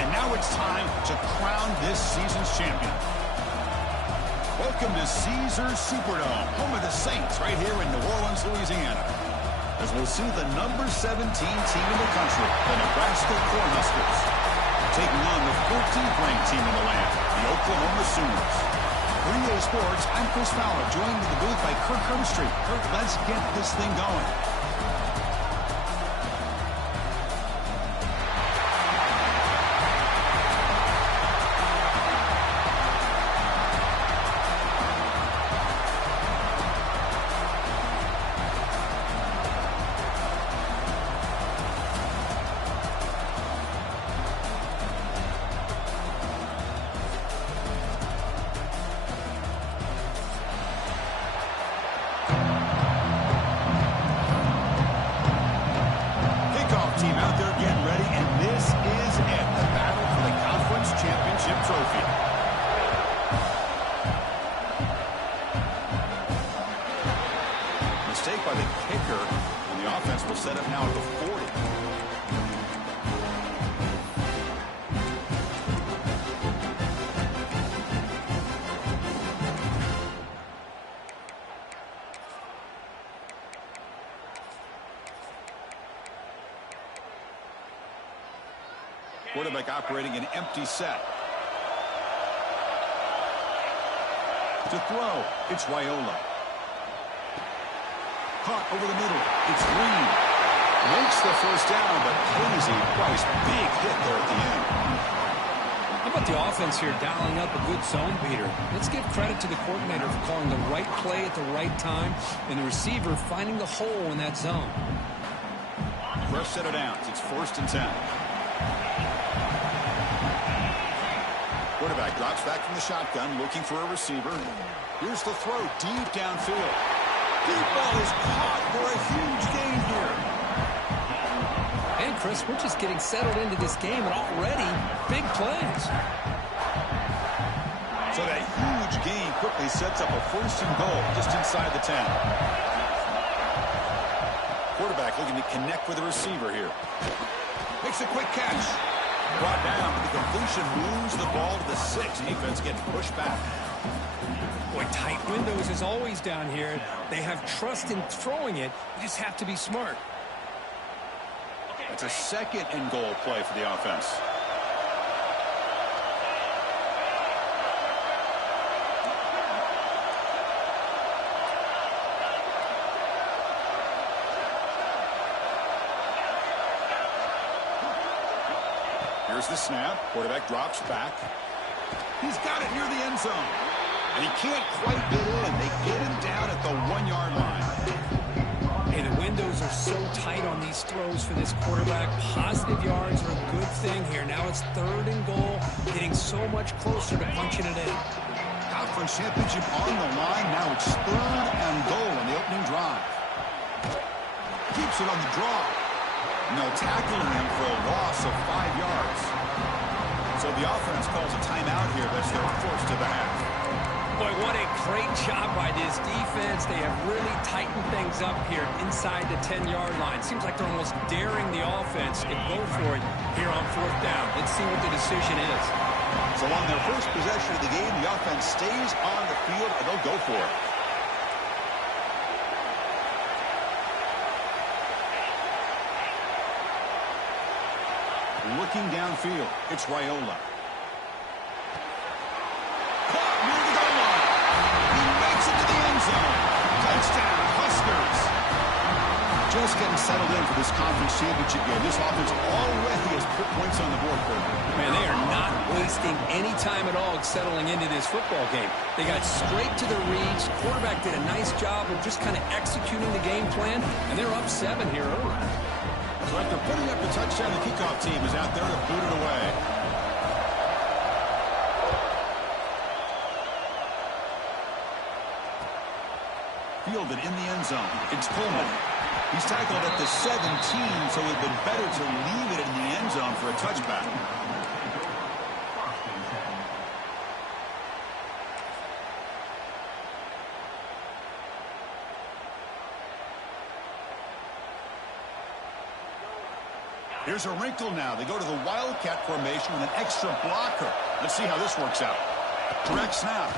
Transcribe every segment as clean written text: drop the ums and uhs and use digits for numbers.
And now it's time to crown this season's champion. Welcome to Caesars Superdome, home of the Saints, right here in New Orleans, Louisiana. As we'll see the number 17 team in the country, the Nebraska Cornhuskers, taking on the 14th ranked team in the land, the Oklahoma Sooners. For EA Sports, I'm Chris Fowler, joined in the booth by Kirk Herbstreit. Kirk, let's get this thing going. Team out there getting ready, and this is it, the battle for the conference championship trophy. Mistake by the kicker, and the offense will set up now at the 40. Quarterback operating an empty set. To throw, it's Raiola. Caught over the middle, it's Green. Makes the first down, but Casey Price, big hit there at the end. How about the offense here dialing up a good zone beater? Let's give credit to the coordinator for calling the right play at the right time, and the receiver finding the hole in that zone. Fresh set of downs, it's 1st and 10. Quarterback drops back from the shotgun, looking for a receiver. Here's the throw, deep downfield. Deep ball is caught for a huge gain here. And Chris, we're just getting settled into this game, and already big plays. So that huge gain quickly sets up a 1st and goal just inside the 10. Quarterback looking to connect with the receiver here. Makes a quick catch. Brought down, but the completion moves the ball to the 6. Defense getting pushed back. Boy, tight windows is always down here. They have trust in throwing it. You just have to be smart. It's a 2nd and goal play for the offense. Here's the snap. Quarterback drops back. He's got it near the end zone. And he can't quite get in. They get him down at the 1-yard line. Hey, the windows are so tight on these throws for this quarterback. Positive yards are a good thing here. Now it's 3rd and goal, getting so much closer to punching it in. Conference championship on the line. Now it's 3rd and goal on the opening drive. Keeps it on the draw. No, tackling him for a loss of 5 yards. So the offense calls a timeout here. That's their 1st of the half. Boy, what a great job by this defense. They have really tightened things up here inside the 10-yard line. Seems like they're almost daring the offense to go for it here on 4th down. Let's see what the decision is. So on their first possession of the game, the offense stays on the field, and they'll go for it. Looking downfield, it's Raiola. Caught near the goal line. He makes it to the end zone. Touchdown, Huskers. Just getting settled in for this conference championship game. This offense already has put points on the board for them. Man, they are not wasting any time at all settling into this football game. They got straight to their reads. Quarterback did a nice job of just kind of executing the game plan, and they're up 7 here early. So after putting up the touchdown, the kickoff team is out there to boot it away. Fielded in the end zone. It's Coleman. He's tackled at the 17, so it would have been better to leave it in the end zone for a touchback. Here's a wrinkle now. They go to the Wildcat formation with an extra blocker. Let's see how this works out. Direct snap.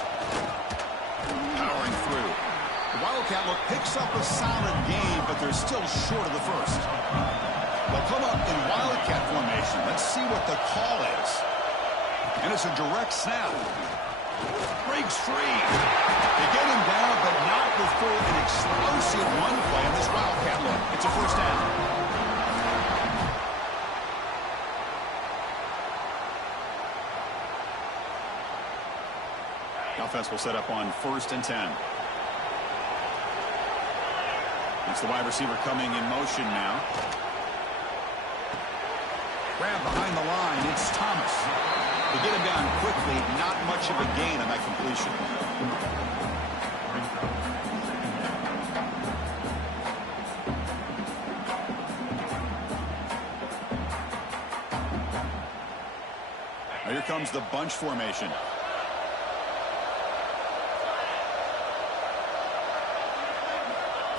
Powering through. The Wildcat look picks up a solid gain, but they're still short of the first. They'll come up in Wildcat formation. Let's see what the call is. And it's a direct snap. Breaks free. They get him down, but not before an explosive run play on this Wildcat look. It's a first down. Offense will set up on 1st and 10. It's the wide receiver coming in motion now. Grab behind the line. It's Thomas. They get him down quickly. Not much of a gain on that completion. Now here comes the bunch formation.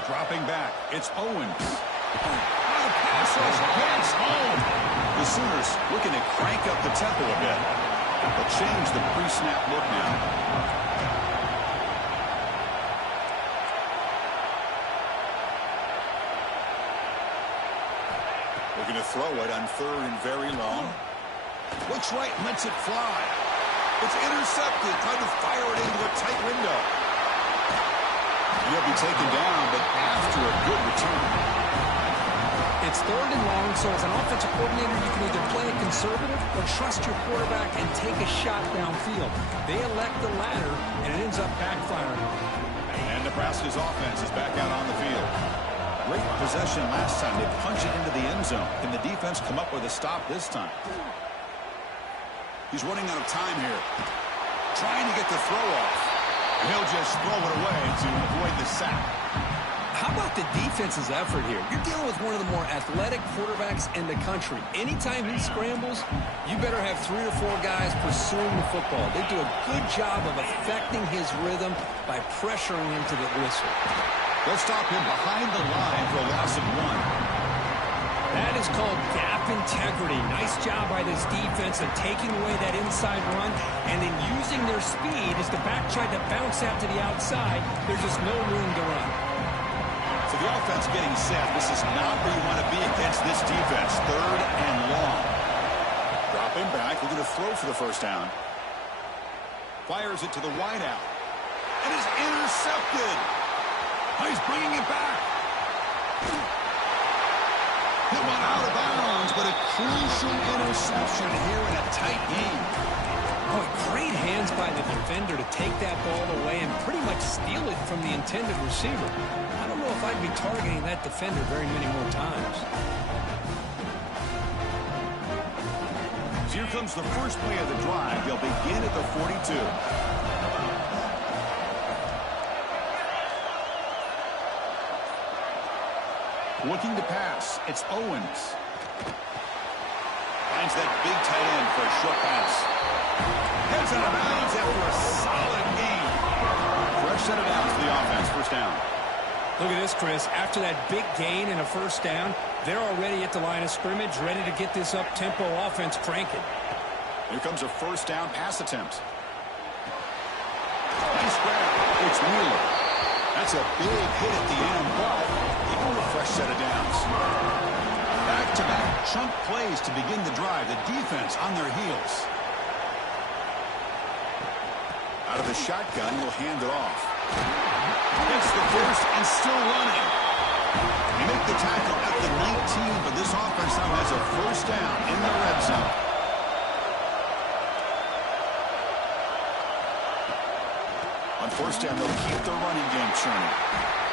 Dropping back, it's Owens. The pass rush gets home. The Sooners looking to crank up the tempo a bit. They'll change the pre-snap look now. Looking to throw it on 3rd and very long. Looks right, lets it fly. It's intercepted, trying to fire it into a tight window. He'll be taken down, but after a good return. It's 3rd and long, so as an offensive coordinator, you can either play it conservative or trust your quarterback and take a shot downfield. They elect the latter, and it ends up backfiring. And Nebraska's offense is back out on the field. Great possession last time. They punch it into the end zone. Can the defense come up with a stop this time? He's running out of time here. Trying to get the throw off. He'll just throw it away to avoid the sack. How about the defense's effort here? You're dealing with one of the more athletic quarterbacks in the country. Anytime he scrambles, you better have 3 or 4 guys pursuing the football. They do a good job of affecting his rhythm by pressuring him to the whistle. They'll stop him behind the line for a loss of 1. That is called gap integrity. Nice job by this defense of taking away that inside run and then using their speed as the back tried to bounce out to the outside. There's just no room to run. So the offense getting set. This is not where you want to be against this defense. 3rd and long. Drop him back. Looking to throw for the first down. Fires it to the wideout. And is intercepted. He's bringing it back. It went out of bounds, but a crucial interception here in a tight game. Oh, great hands by the defender to take that ball away and pretty much steal it from the intended receiver. I don't know if I'd be targeting that defender very many more times. So here comes the first play of the drive. They'll begin at the 42. Looking to pass. It's Owens. Finds that big tight end for a short pass. Gets out of bounds after a solid gain. Fresh set of downs for the offense. First down. Look at this, Chris. After that big gain and a first down, they're already at the line of scrimmage, ready to get this up-tempo offense cranking. Here comes a first down pass attempt. Nice grab. It's Wheeler. That's a big hit at the end, but a fresh set of downs. Back-to-back chunk plays to begin the drive. The defense on their heels. Out of the shotgun, will hand it off. Gets the first and still running. They make the tackle at the 19, but this offense now has a first down in the red zone. On first down, they'll keep the running game churning.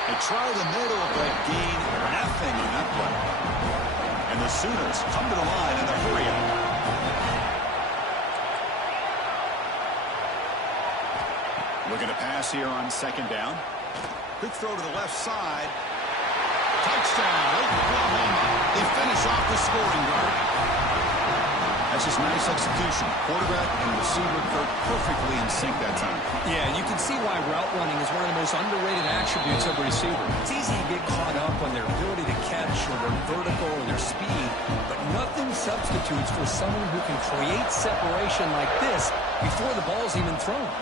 They try the middle, but gain nothing on that play. And the Sooners come to the line in the hurry-up. Looking to pass here on 2nd down. Quick throw to the left side. Touchdown, Oklahoma. They finish off the scoring drive. That's just nice execution. Quarterback and receiver perfectly in sync that time. Yeah, you can see why route running is one of the most underrated attributes of a receiver. It's easy to get caught up on their ability to catch or their vertical or their speed, but nothing substitutes for someone who can create separation like this before the ball's even thrown.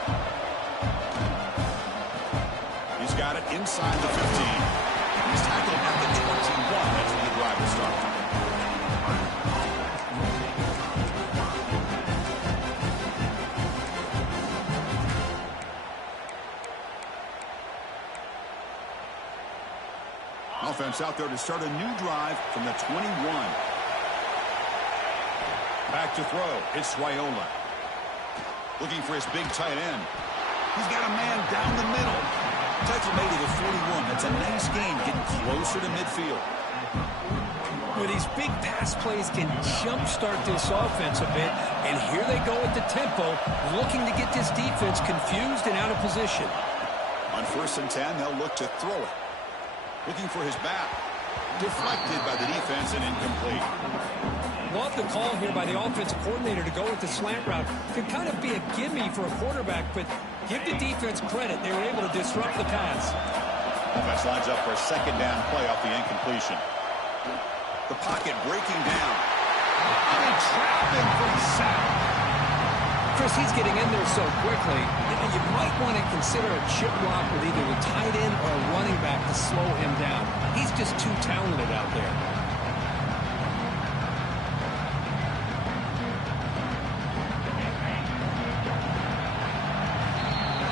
He's got it inside the 15. He's tackled at the 21. That's where the drive will start. Offense out there to start a new drive from the 21. Back to throw. It's Raiola. Looking for his big tight end. He's got a man down the middle. Tackle made to the 41. That's a nice gain, getting closer to midfield. Well, these big pass plays can jumpstart this offense a bit, and here they go at the tempo, looking to get this defense confused and out of position. On 1st and 10, they'll look to throw it. Looking for his back. Deflected by the defense and incomplete. Love the call here by the offensive coordinator to go with the slant route. Could kind of be a gimme for a quarterback, but give the defense credit. They were able to disrupt the pass. Offense lines up for a 2nd down play off the incompletion. The pocket breaking down. And they trap him for the sack. Chris, he's getting in there so quickly. You might want to consider a chip block with either the tight end or a running back to slow him down. He's just too talented out there.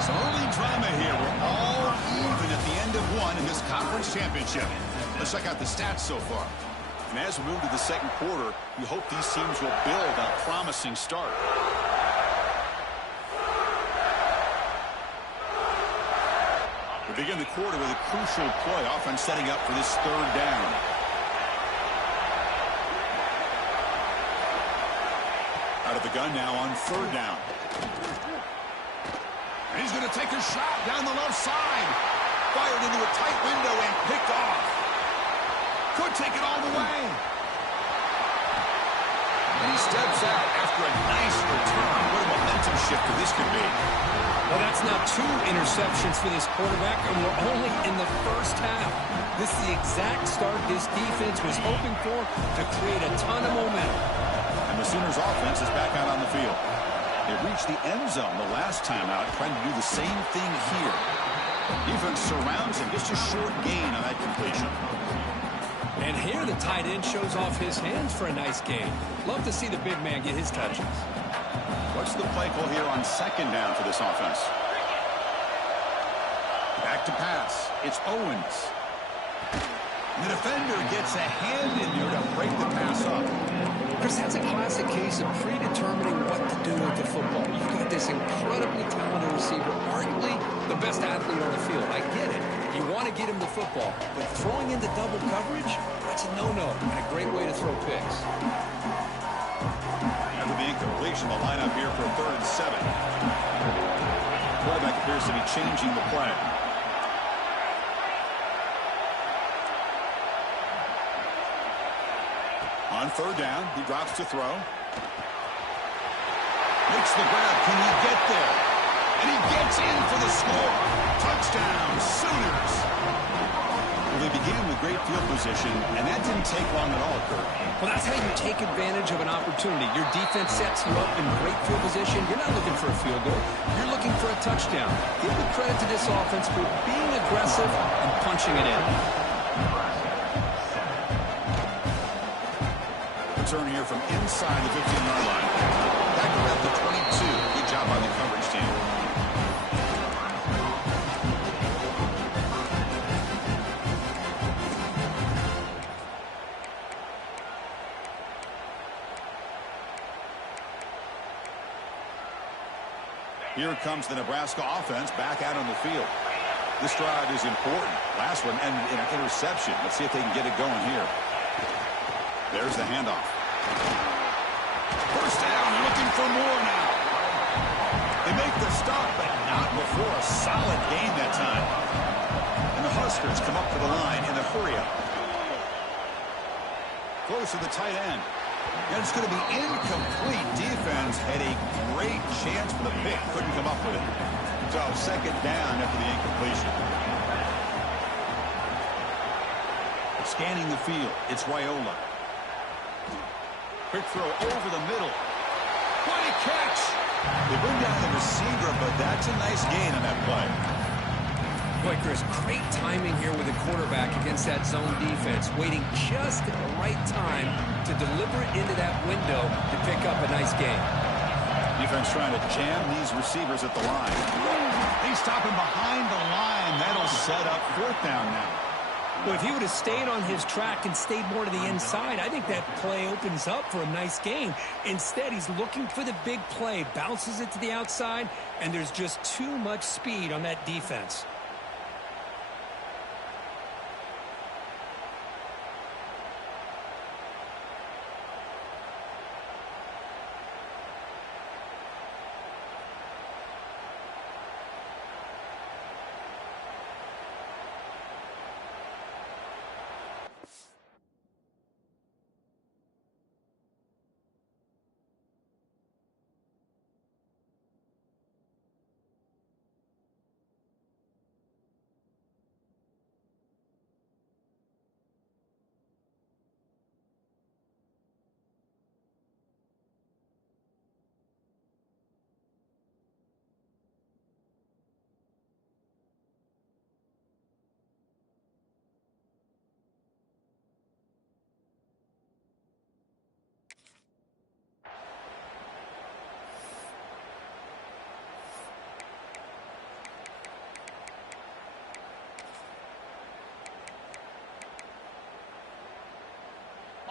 Some early drama here. We're all even at the end of one in this conference championship. Let's check out the stats so far. And as we move to the 2nd quarter, we hope these teams will build on a promising start. We begin the quarter with a crucial play. Offense setting up for this 3rd down. Out of the gun now on 3rd down. And he's going to take a shot down the left side. Fired into a tight window and picked off. Could take it all the way. And he steps out after a nice return. What a momentum shifter this could be. Well, that's now 2 interceptions for this quarterback, and we're only in the 1st half. This is the exact start this defense was hoping for to create a ton of momentum. And the Sooners offense is back out on the field. They reached the end zone the last time out, trying to do the same thing here. Defense surrounds him, just a short gain on that completion. And here the tight end shows off his hands for a nice gain. Love to see the big man get his touches. What's the play call here on 2nd down for this offense? Back to pass. It's Owens. The defender gets a hand in there to break the pass up. Chris, that's a classic case of predetermining what to do with the football. You've got this incredibly talented receiver, arguably the best athlete on the field. I get it. You want to get him the football, but throwing into double coverage, that's a no-no and a great way to throw picks. After the incompletion, the lineup here for 3rd and 7. Quarterback appears to be changing the play. On 3rd down, he drops to throw. Makes the grab. Can he get there? And he gets in for the score. Touchdown, Sooners. Well, they began with great field position, and that didn't take long at all, Kurt. Well, that's how you take advantage of an opportunity. Your defense sets you up in great field position. You're not looking for a field goal. You're looking for a touchdown. Give the credit to this offense for being aggressive and punching it in. Return here from inside the 15-yard line. Tackle at the 22. Good job by the coverage team. Here comes the Nebraska offense back out on the field. This drive is important. Last one, and an interception. Let's see if they can get it going here. There's the handoff. First down, looking for more now. They make the stop, but not before a solid gain that time. And the Huskers come up to the line in a hurry-up. Close to the tight end. And it's going to be incomplete. Defense had a great chance for the pick. Couldn't come up with it. So second down after the incompletion. Scanning the field. It's Raiola. Quick throw over the middle. What a catch! They bring down the receiver, but that's a nice gain on that play. Boy, Chris, great timing here with the quarterback against that zone defense, waiting just at the right time to deliver it into that window to pick up a nice gain. Defense trying to jam these receivers at the line. They stop him behind the line. That'll set up fourth down now. Well, if he would have stayed on his track and stayed more to the inside, I think that play opens up for a nice gain. Instead, he's looking for the big play, bounces it to the outside, and there's just too much speed on that defense.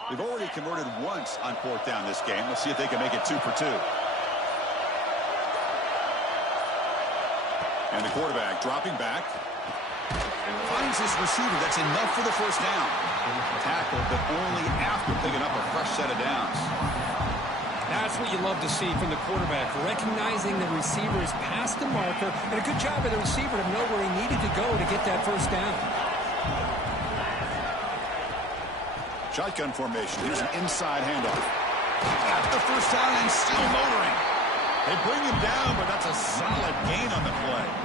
They've already converted once on fourth down this game. Let's see if they can make it 2 for 2. And the quarterback dropping back. Finds his receiver. That's enough for the first down. Tackled, but only after picking up a fresh set of downs. That's what you love to see from the quarterback, recognizing the receiver is past the marker, and a good job by the receiver to know where he needed to go to get that first down. Shotgun formation. Here's an inside handoff. At the first down and still motoring. They bring him down, but that's a solid gain on the play.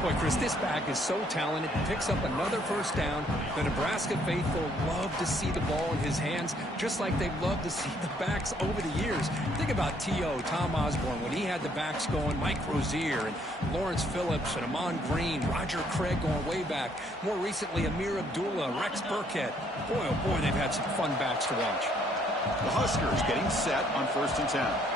Boy, Chris, this back is so talented. He picks up another first down. The Nebraska faithful love to see the ball in his hands, just like they've loved to see the backs over the years. Think about T.O., Tom Osborne, when he had the backs going, Mike Rozier, and Lawrence Phillips, and Amon Green, Roger Craig going way back. More recently, Amir Abdullah, Rex Burkhead. Boy, oh boy, they've had some fun backs to watch. The Huskers getting set on 1st and 10.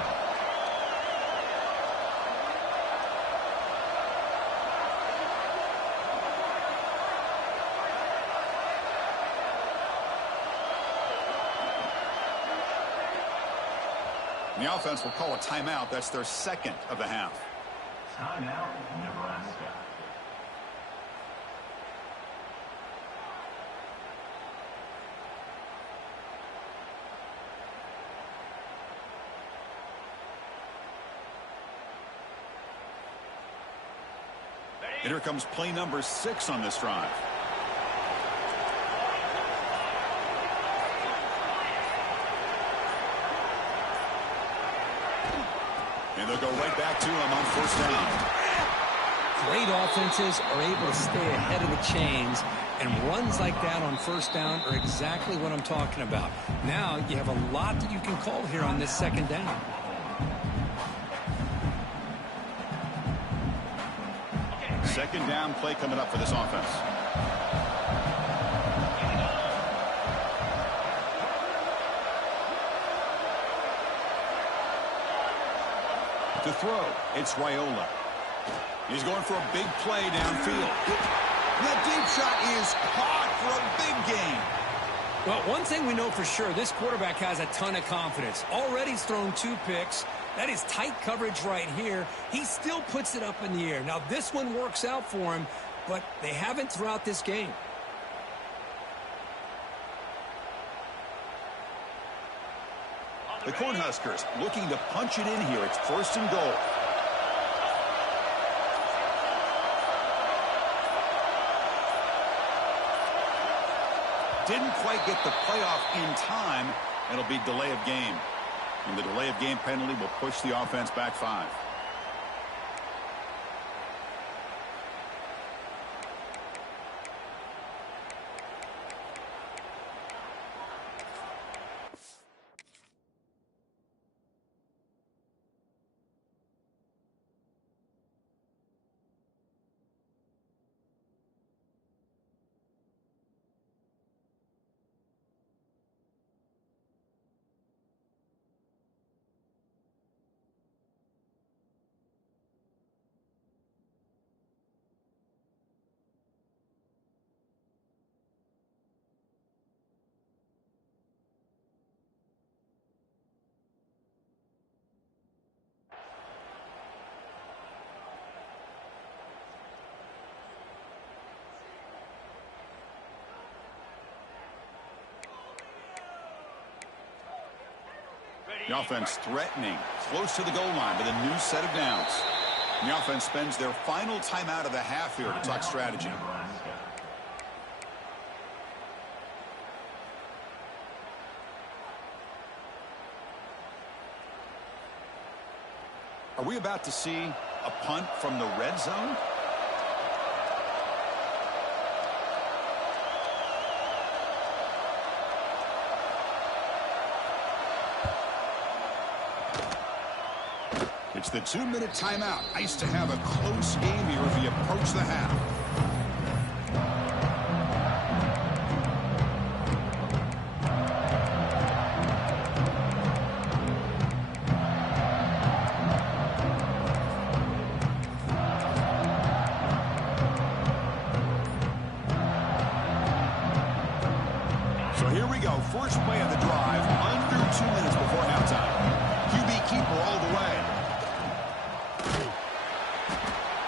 The offense will call a timeout. That's their second of the half. Timeout, Nebraska. And here comes play number 6 on this drive. And they'll go right back to him on first down. Great offenses are able to stay ahead of the chains, and runs like that on first down are exactly what I'm talking about. Now you have a lot that you can call here on this second down. Second down play coming up for this offense. To throw, it's Raiola. He's going for a big play downfield. That deep shot is caught for a big gain. Well, one thing we know for sure, this quarterback has a ton of confidence. Already thrown 2 picks. That is tight coverage right here. He still puts it up in the air. Now, this one works out for him, but they haven't throughout this game. The Cornhuskers looking to punch it in here. It's 1st and goal. Didn't quite get the playoff in time, It'll be delay of game. And the delay of game penalty will push the offense back 5. The offense threatening, close to the goal line with a new set of downs. And the offense spends their final timeout of the half here to talk strategy. Are we about to see a punt from the red zone? It's the 2-minute timeout. Nice to have a close game here as we approach the half. So here we go. First play of the drive, under 2 minutes before halftime. QB keeper all the way.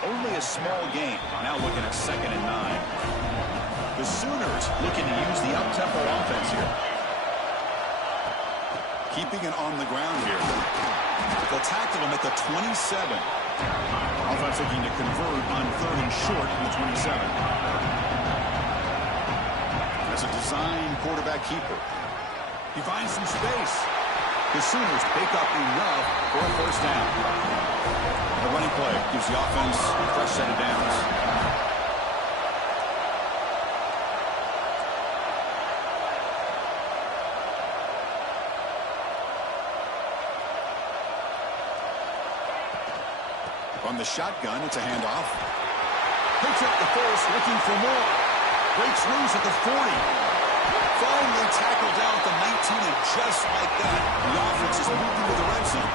Only a small gain. Now looking at 2nd and 9. The Sooners looking to use the up-tempo offense here. Keeping it on the ground here. They'll tackle him at the 27. Offense looking to convert on 3rd and short in the 27. As a design quarterback keeper. He finds some space. The Sooners pick up enough for a first down. The running play gives the offense a fresh set of downs. From the shotgun, it's a handoff. Picks up the first, looking for more. Breaks loose at the 40. Finally tackled down at the 19, and just like that, the offense is moving to the red zone.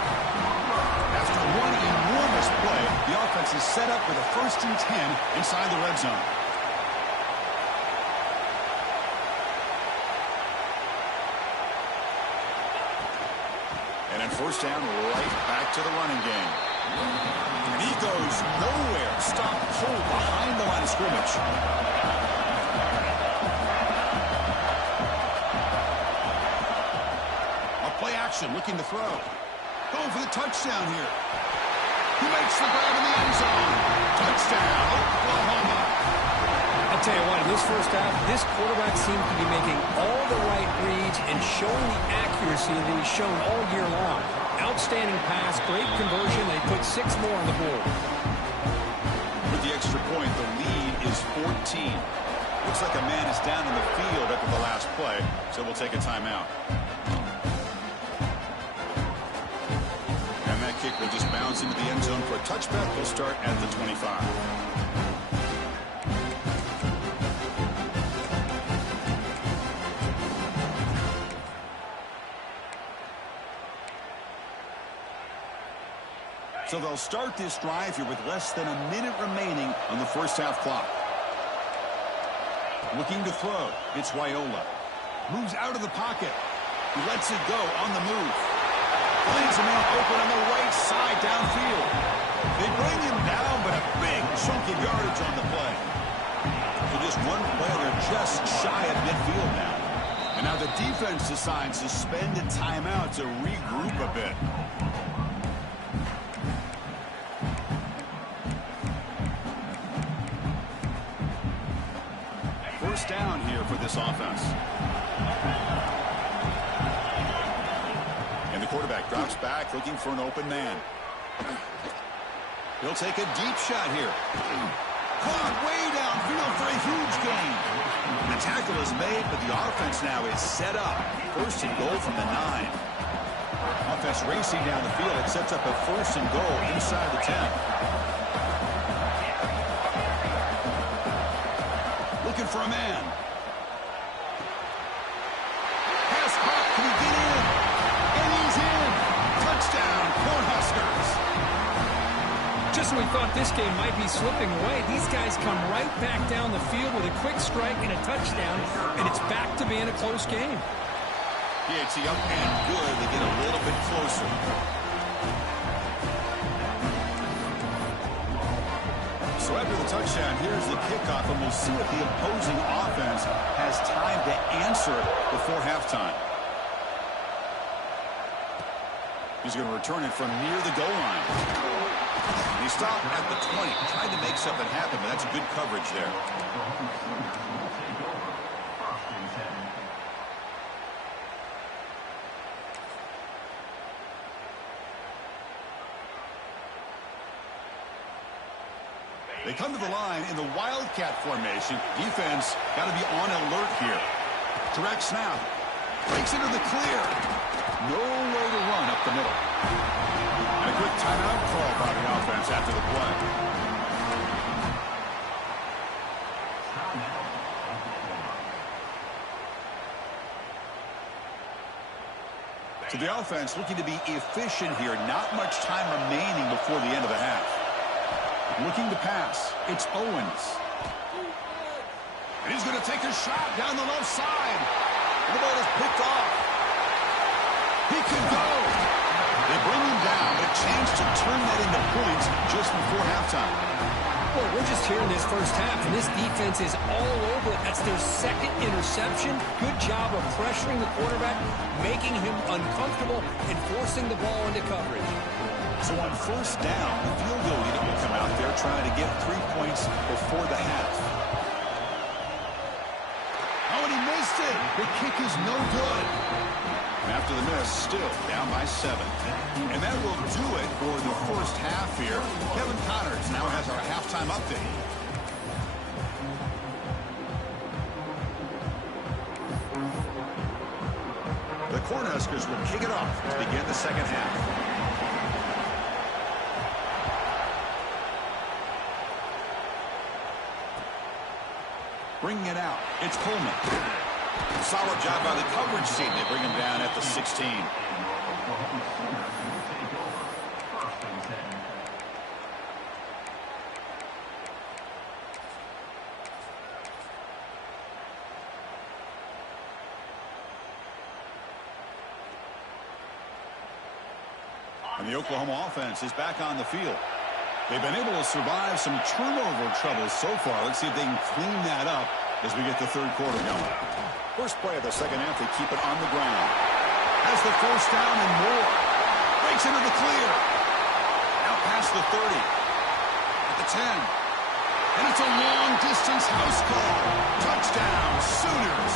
After one enormous play, the offense is set up with a 1st and 10 inside the red zone. And then first down, right back to the running game. And he goes nowhere. Stop cold behind the line of scrimmage. Play action, looking to throw. Going for the touchdown here. He makes the grab in the end zone. Touchdown, Oklahoma. I'll tell you what, in this first half, this quarterback seemed to be making all the right reads and showing the accuracy that he's shown all year long. Outstanding pass, great conversion. They put 6 more on the board. With the extra point, the lead is 14. Looks like a man is down in the field after the last play, so we'll take a timeout. Kick will just bounce into the end zone for a touchback. We'll start at the 25. So they'll start this drive here with less than a minute remaining on the first half clock. Looking to throw. It's Wyola. Moves out of the pocket. He lets it go on the move. Finds a man open on the right side downfield. They bring him down, but a big chunk of yardage on the play. So just one play, they're just shy of midfield now. And now the defense decides to spend a timeout to regroup a bit. First down here for this offense. back looking for an open man. He'll take a deep shot here. Caught way downfield for a huge gain. The tackle is made, but the offense now is set up. First and goal from the 9. Offense racing down the field. It sets up a first and goal inside the 10. Looking for a man. Pass caught. Can he get in? And he's in. Touchdown, Cornhuskers. Just when we thought this game might be slipping away, these guys come right back down the field with a quick strike and a touchdown, and it's back to being a close game. PAT up and good. They get a little bit closer. So after the touchdown, here's the kickoff, and we'll see if the opposing offense has time to answer before halftime. He's going to return it from near the goal line. He stopped at the 20, tried to make something happen, but that's good coverage there. They come to the line in the Wildcat formation. Defense got to be on alert here. Direct snap. Breaks into the clear. No way to run up the middle. And a quick timeout call by the offense after the play. So the offense looking to be efficient here. Not much time remaining before the end of the half. Looking to pass. It's Owens. And he's going to take a shot down the left side. And the ball is picked off. He can go. They bring him down, but a chance to turn that into points just before halftime. Boy, we're just here in this first half, and this defense is all over it. That's their second interception. Good job of pressuring the quarterback, making him uncomfortable, and forcing the ball into coverage. So on first down, the field goal unit will come out there trying to get 3 points before the half. Oh, and he missed it. The kick is no good. After the miss, still down by 7. And that will do it for the first half here. Kevin Connors now has our halftime update. The Cornhuskers will kick it off to begin the second half. Bringing it out. It's Coleman. Solid job by the coverage team. They bring him down at the 16. And the Oklahoma offense is back on the field. They've been able to survive some turnover troubles so far. Let's see if they can clean that up as we get the third quarter going. First play of the second half, they keep it on the ground. Has the first down and more. Breaks into the clear. Now past the 30. At the 10. And it's a long-distance house call. Touchdown, Sooners.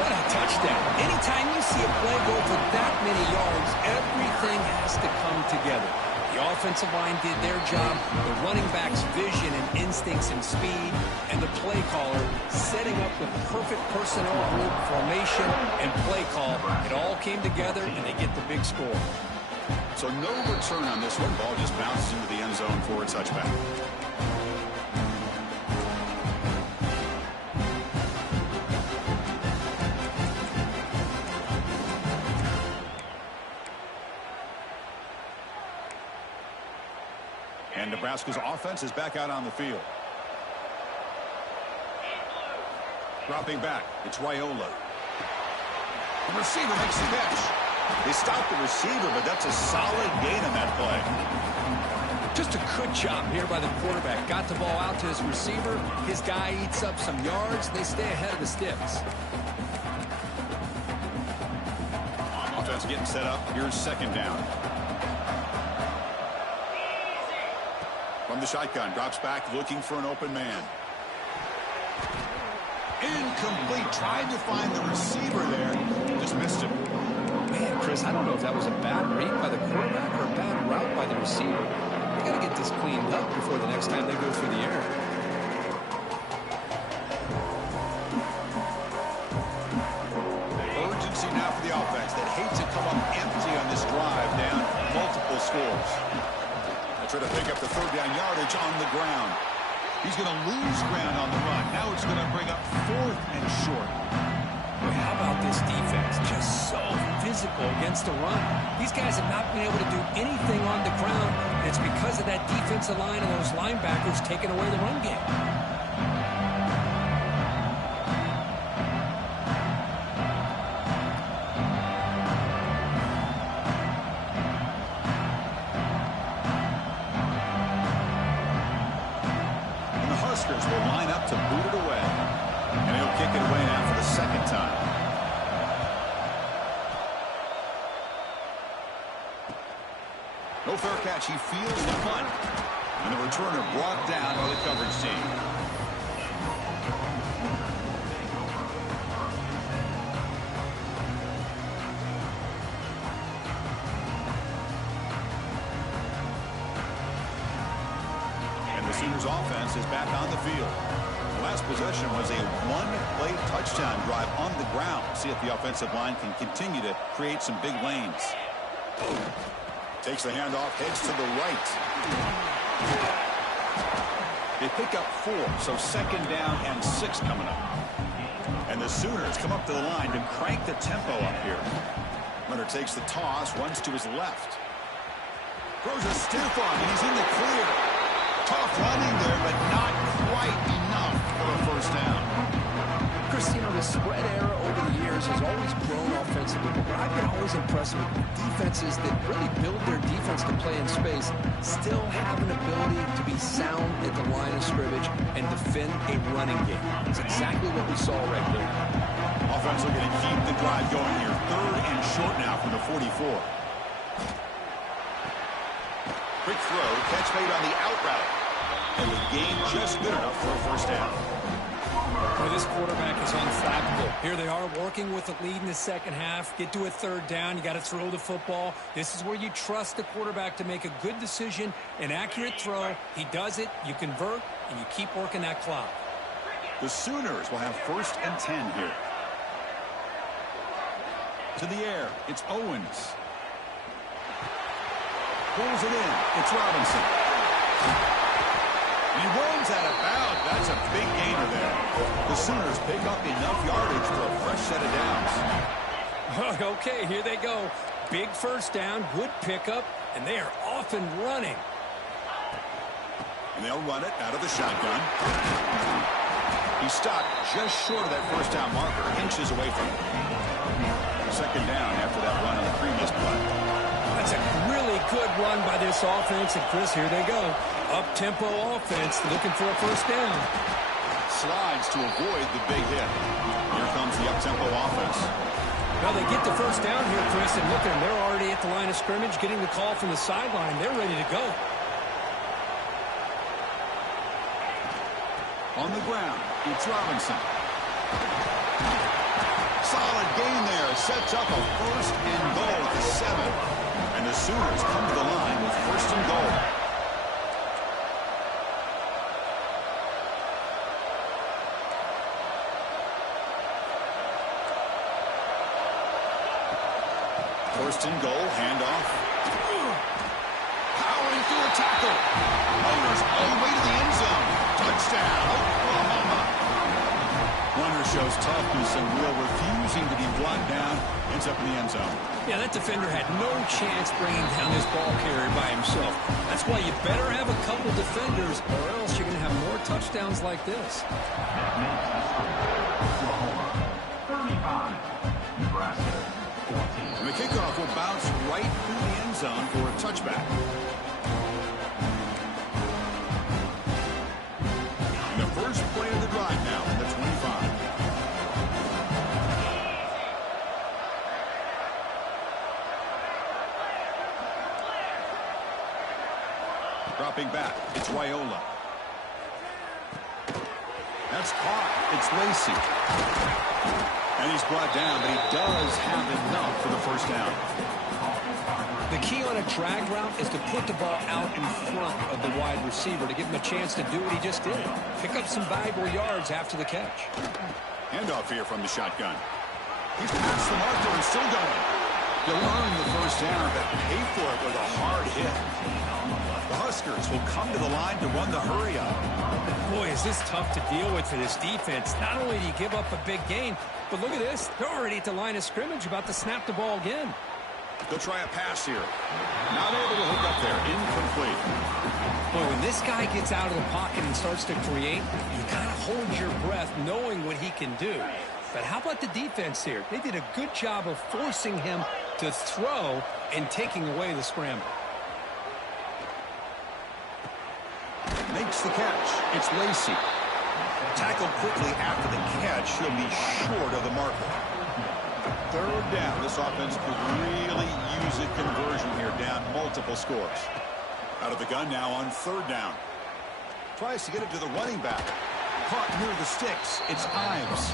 What a touchdown. Anytime you see a play go for that many yards, everything has to come together. The offensive line did their job, the running back's vision and instincts and speed, and the play caller setting up the perfect personnel group, formation, and play call. It all came together, and they get the big score. So no return on this one. Ball just bounces into the end zone for a touchback. And Nebraska's offense is back out on the field. Dropping back, it's Raiola. The receiver makes the catch. They stop the receiver, but that's a solid gain on that play. Just a good job here by the quarterback. Got the ball out to his receiver. His guy eats up some yards. They stay ahead of the Stiffs. Offense getting set up. Here's second down. From the shotgun, drops back, looking for an open man. Incomplete. Tried to find the receiver there. Just missed him. Man, Chris, honest, I don't know if that was a bad read by the quarterback or a bad route by the receiver. They got to get this cleaned up before the next time they go through the air. Urgency now for the offense that hates to come up empty on this drive, down multiple scores. They try to pick up the third down yardage on the ground. He's going to lose ground on the run. Now it's going to bring up 4th and short. Boy, how about this defense? Just so physical against the run. These guys have not been able to do anything on the ground. And it's because of that defensive line and those linebackers taking away the run game. Will line up to boot it away. And he'll kick it away now for the second time. No fair catch. He feels the punt. And the returner brought down by the coverage team. Sooners offense is back on the field. The last possession was a one-play touchdown drive on the ground. See if the offensive line can continue to create some big lanes. Takes the handoff, heads to the right. They pick up 4, so 2nd down and 6 coming up. And the Sooners come up to the line to crank the tempo up here. Leonard takes the toss, runs to his left. Throws a stiff on, and he's in the clear. Tough running there, but not quite enough for a first down. Chris, you know, the spread era over the years has always grown offensively, but I've been always impressed with defenses that really build their defense to play in space, still have an ability to be sound at the line of scrimmage and defend a running game. It's exactly what we saw right there. Offense looking to keep the drive going here. 3rd and short now from the 44. Quick throw, catch made on the out route. And the game just good enough for a first down. Well, this quarterback is unflappable. Here they are working with the lead in the second half. Get to a 3rd down. You got to throw the football. This is where you trust the quarterback to make a good decision, an accurate throw. He does it, you convert, and you keep working that clock. The Sooners will have 1st and 10 here. To the air, it's Owens. Pulls it in. It's Robinson. And he runs out of bounds. That's a big gainer there. The Sooners pick up enough yardage for a fresh set of downs. Okay, here they go. Big first down, good pickup, and they are off and running. And they'll run it out of the shotgun. He stopped just short of that first down marker, inches away from it. 2nd down after that run on the previous play. That's a really good run by this offense. And, Chris, here they go. Up-tempo offense looking for a first down. Slides to avoid the big hit. Here comes the up-tempo offense. Well, they get the first down here, Chris, and look at them. They're already at the line of scrimmage, getting the call from the sideline. They're ready to go. On the ground, it's Robinson. Solid gain there. Sets up a 1st and goal at the 7. And the Sooners come to the line with 1st and goal. First and goal, handoff. Powering through a tackle. Motors all the way to the end zone. Touchdown, Oklahoma. Runner shows toughness and will, refusing to be brought down. Ends up in the end zone. Yeah, that defender had no chance bringing down this ball carrier by himself. That's why you better have a couple defenders, or else you're going to have more touchdowns like this. Oklahoma 35, Nebraska 14. And the kickoff will bounce right through the end zone for a touchback. And the first play of the drive now from the 25. Dropping back, it's Wyola. That's caught. It's Lacey. And he's brought down, but he does have enough for the first down. The key on a drag route is to put the ball out in front of the wide receiver to give him a chance to do what he just did. Pick up some valuable yards after the catch. Handoff here from the shotgun. He's past the marker and still going. You'll earn the first down, but pay for it with a hard hit. The Huskers will come to the line to run the hurry up. Boy, is this tough to deal with for this defense. Not only do you give up a big gain, but look at this. They're already at the line of scrimmage, about to snap the ball again. They'll try a pass here. Not able to hook up there. Incomplete. Boy, when this guy gets out of the pocket and starts to create, you got to hold your breath knowing what he can do. But how about the defense here? They did a good job of forcing him to throw and taking away the scramble. Makes the catch. It's Lacy. Tackled quickly after the catch. He'll be short of the marker. Third down. This offense could really use a conversion here, down multiple scores. Out of the gun now on third down. Tries to get it to the running back. Caught near the sticks. It's Ives.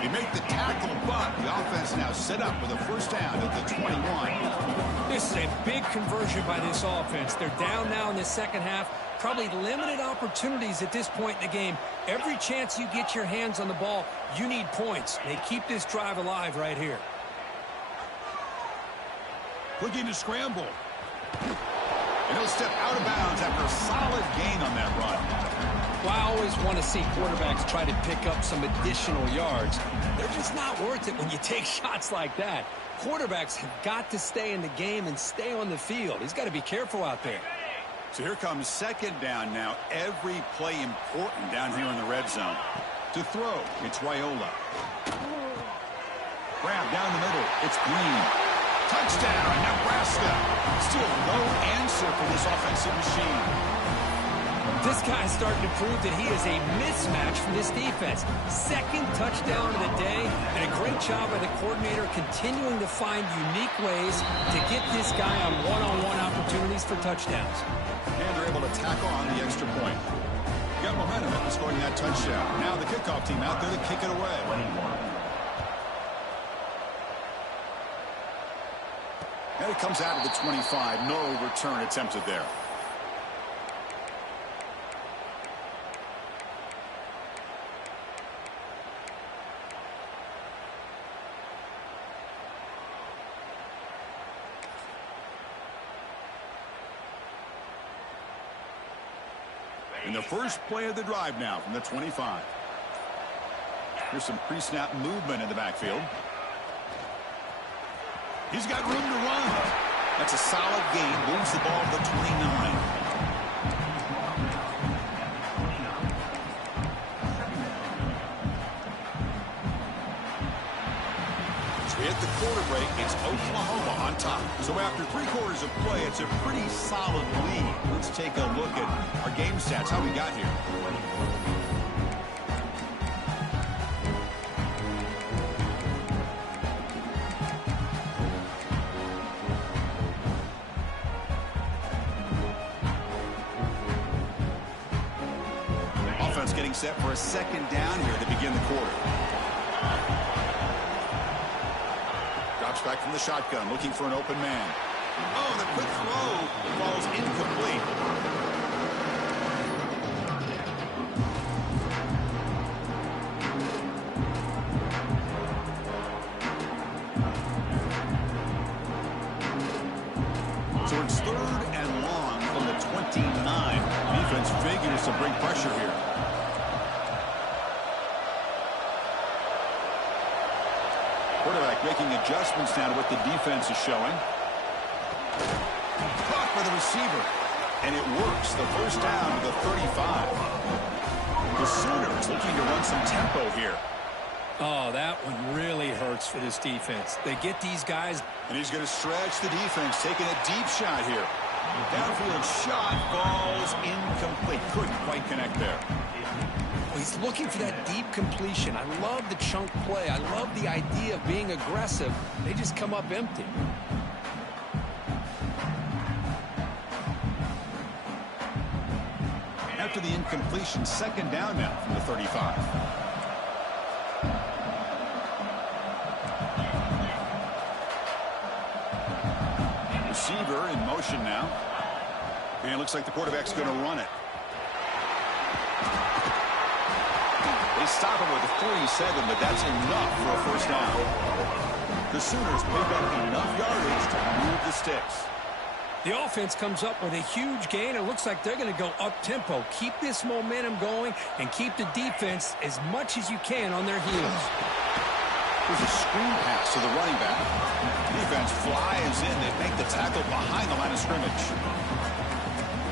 They make the tackle, but the offense now set up with a first down at the 21. This is a big conversion by this offense. They're down now in the second half. Probably limited opportunities at this point in the game. Every chance you get your hands on the ball, you need points. They keep this drive alive right here. Looking to scramble. And he'll step out of bounds after a solid gain on that run. Well, I always want to see quarterbacks try to pick up some additional yards. They're just not worth it when you take shots like that. Quarterbacks have got to stay in the game and stay on the field. He's got to be careful out there. So here comes second down now. Every play important down here in the red zone. To throw, it's Raiola. Grab down the middle. It's Green. Touchdown, Nebraska. Still no answer for this offensive machine. This guy's starting to prove that he is a mismatch for this defense. Second touchdown of the day, and a great job by the coordinator continuing to find unique ways to get this guy on one-on-one opportunities for touchdowns. And they're able to tack on the extra point. Got momentum after scoring that touchdown. Now the kickoff team out there to kick it away. And it comes out of the 25. No return attempted there. In the first play of the drive now from the 25. Here's some pre-snap movement in the backfield. He's got room to run. That's a solid gain. Moves the ball to the 29. As we hit the quarter break, it's Oklahoma on top. So after 3 quarters of play, it's a pretty solid lead. Let's take a look at our game stats, how we got here. Offense getting set for a second down here to begin the quarter. Drops back from the shotgun, looking for an open man. Oh, the quick throw falls incomplete. So it's third and long from the 29. Defense figures to bring pressure here. Quarterback making adjustments now to what the defense is showing. Caught by the receiver. And it works. The first down to the 35. The Sooners looking to run some tempo here. Oh, that one really hurts for this defense. They get these guys. And he's going to stretch the defense, taking a deep shot here. Downfield shot falls incomplete. Couldn't quite connect there. Well, he's looking for that deep completion. I love the chunk play. I love the idea of being aggressive. They just come up empty. After the incompletion, second down now from the 35. receiver in motion now. And it looks like the quarterback's going to run it. They stop him with a 47, but that's enough for a first down. The Sooners pick up enough yardage to move the sticks. The offense comes up with a huge gain. It looks like they're going to go up-tempo. Keep this momentum going and keep the defense as much as you can on their heels. There's a screen pass to the running back. Defense flies in. They make the tackle behind the line of scrimmage.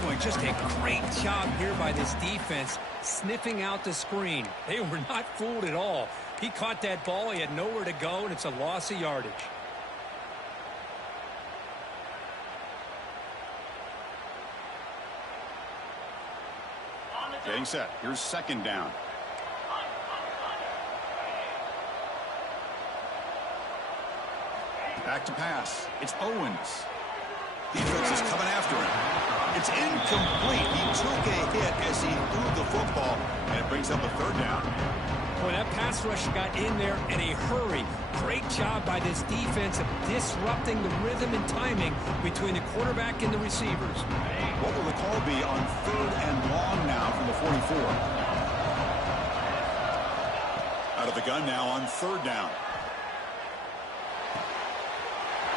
Boy, just a great job here by this defense, sniffing out the screen. They were not fooled at all. He caught that ball. He had nowhere to go, and it's a loss of yardage. Getting set. Here's second down. Back to pass. It's Owens. Defense is coming after him. It's incomplete. He took a hit as he threw the football, and it brings up a third down. Boy, that pass rush got in there in a hurry. Great job by this defense of disrupting the rhythm and timing between the quarterback and the receivers. What will the call be on third and long now from the 44? Out of the gun now on third down.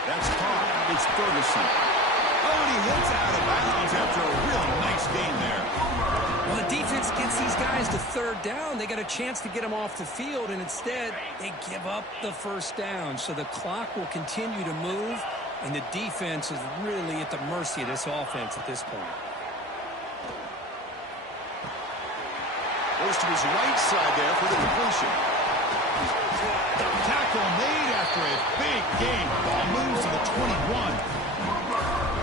That's caught. It's Ferguson. Oh, and he hits out of bounds after a really nice gain there. Well, the defense gets these guys to third down. They got a chance to get them off the field, and instead they give up the first down. So the clock will continue to move, and the defense is really at the mercy of this offense at this point. Goes to his right side there for the completion. Tackle made after a big gain. Ball moves to the 21.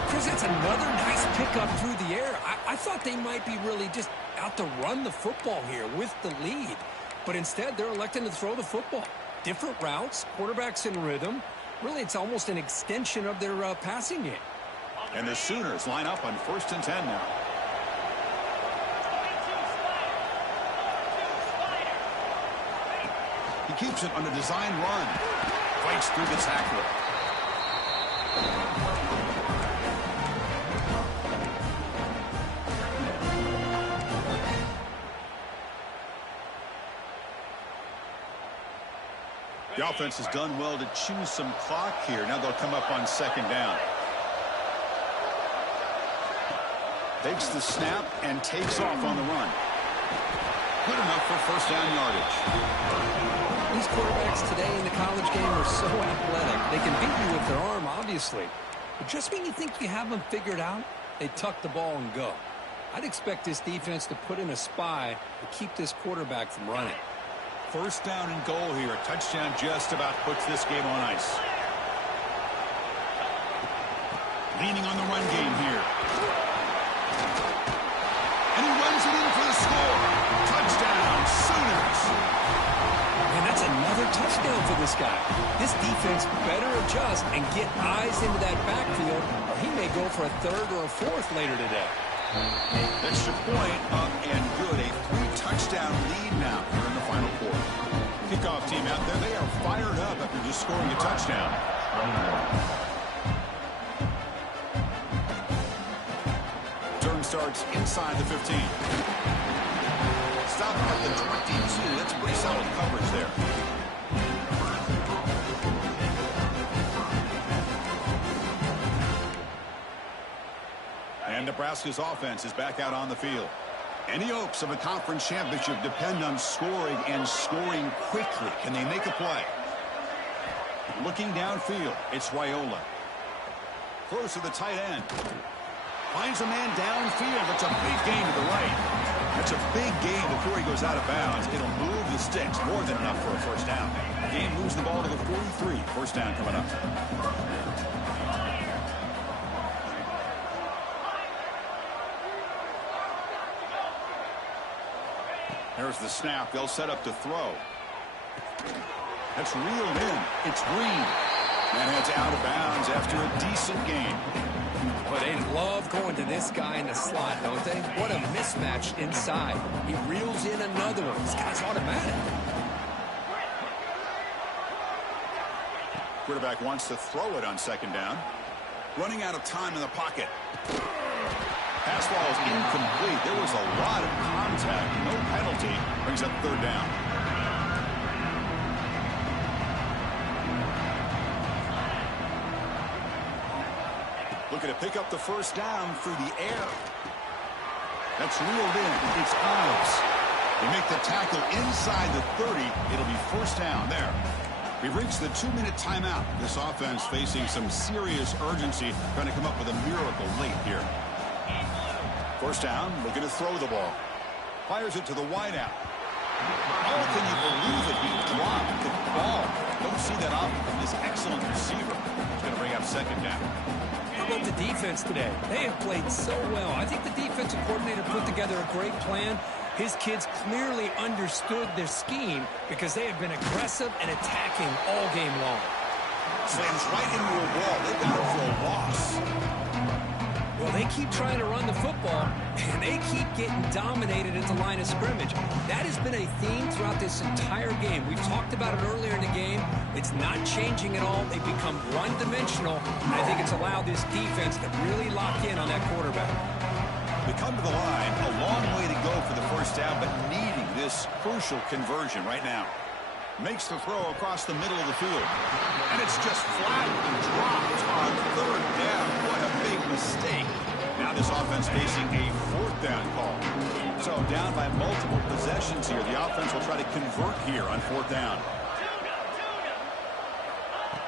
Chris, that's another nice pickup through the air. I thought they might be really just out to run the football here with the lead. But instead, they're electing to throw the football. Different routes, quarterbacks in rhythm. Really, it's almost an extension of their passing game. And the Sooners line up on 1st and 10 now. He keeps it on a design run. Fights through the tackler. The offense has done well to choose some clock here. Now they'll come up on second down. Takes the snap and takes off on the run. Good enough for first down yardage. These quarterbacks today in the college game are so athletic. They can beat you with their arm, obviously. But just when you think you have them figured out, they tuck the ball and go. I'd expect this defense to put in a spy to keep this quarterback from running. First down and goal here. A touchdown just about puts this game on ice. Leaning on the run game here. And he runs it in for the score. Touchdown, Sooners. And that's another touchdown for this guy. This defense better adjust and get eyes into that backfield, or he may go for a third or a fourth later today. Extra point up and good. A 3-touchdown lead now here in the final quarter. Kickoff team out there. They are fired up after just scoring a touchdown. Turn starts inside the 15. Stop at the 22. That's pretty solid coverage there. And Nebraska's offense is back out on the field. Any hopes of a conference championship depend on scoring and scoring quickly. Can they make a play? Looking downfield, it's Raiola. Close to the tight end. Finds a man downfield. That's a big gain to the right. That's a big gain before he goes out of bounds. It'll move the sticks. More than enough for a first down. The game moves the ball to the 43. First down coming up. There's the snap. They'll set up to throw. That's reeled in. It's Green. And it's out of bounds after a decent gain. But they love going to this guy in the slot, don't they? What a mismatch inside. He reels in another one. This guy's automatic. Quarterback wants to throw it on second down. Running out of time in the pocket. Pass ball is incomplete. There was a lot of contact. No penalty. Brings up third down. Looking to pick up the first down through the air. That's reeled in. It's Ives. They make the tackle inside the 30. It'll be first down there. We've reached the 2-minute timeout. This offense facing some serious urgency, trying to come up with a miracle late here. First down, looking to throw the ball. Fires it to the wideout. Oh, can you believe it? He dropped the ball. Don't see that often from this excellent receiver. He's going to bring up second down. How about the defense today? They have played so well. I think the defensive coordinator put together a great plan. His kids clearly understood their scheme because they have been aggressive and attacking all game long. Slams right into a wall. They got it for a loss. Well, they keep trying to run the football, and they keep getting dominated at the line of scrimmage. That has been a theme throughout this entire game. We've talked about it earlier in the game. It's not changing at all. They've become one-dimensional, and I think it's allowed this defense to really lock in on that quarterback. They come to the line, a long way to go for the first down, but needing this crucial conversion right now. Makes the throw across the middle of the field. And it's just flat and dropped on third down. What a big mistake. Now this offense facing a fourth down call. So down by multiple possessions here. The offense will try to convert here on fourth down.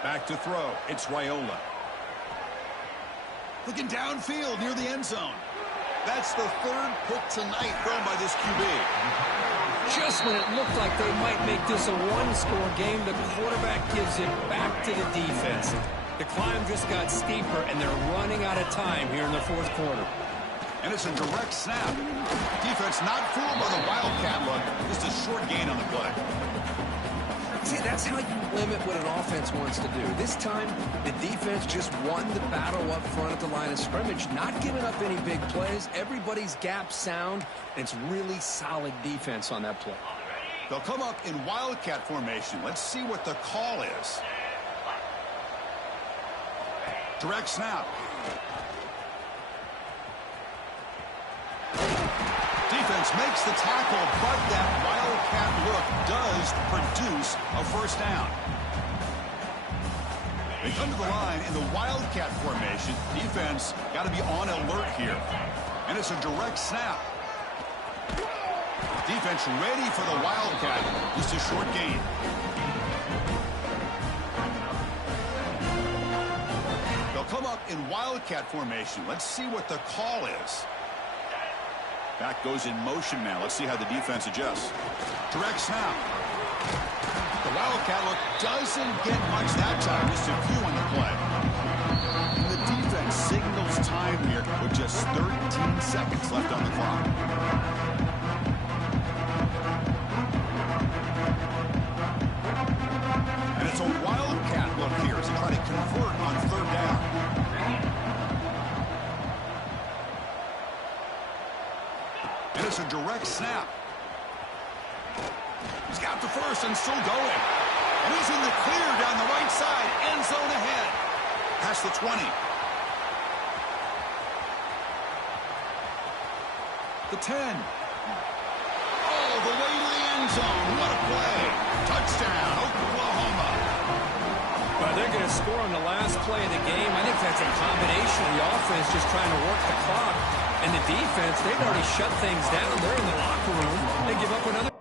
Back to throw. It's Raiola. Looking downfield near the end zone. That's the third pick tonight thrown by this QB. Just when it looked like they might make this a one-score game, the quarterback gives it back to the defense. The climb just got steeper, and they're running out of time here in the fourth quarter. And it's a direct snap. Defense not fooled by the Wildcat look. Just a short gain on the play. See, that's how you limit what an offense wants to do. This time, the defense just won the battle up front at the line of scrimmage, not giving up any big plays. Everybody's gap sound, and it's really solid defense on that play. They'll come up in Wildcat formation. Let's see what the call is. Direct snap. Defense makes the tackle, but that Wildcat look does produce a first down. They come to the line in the Wildcat formation. Defense got to be on alert here. And it's a direct snap. Defense ready for the Wildcat. Just a short gain. They'll come up in Wildcat formation. Let's see what the call is. Back goes in motion now. Let's see how the defense adjusts. Direct snap. The Wildcat look doesn't get much that time. Just a few on the play. And the defense signals time here with just 13 seconds left on the clock. And it's a Wildcat look here as they try to convert on third down. And it's a direct snap. He's got the first and still going. And he's in the clear down the right side. End zone ahead. Past the 20. The 10. Oh, the way to the end zone. What a play. Touchdown, Oklahoma. Well, they're going to score on the last play of the game. I think that's a combination of the offense just trying to work the clock. And the defense, they've already shut things down. They're in the locker room. They give up another.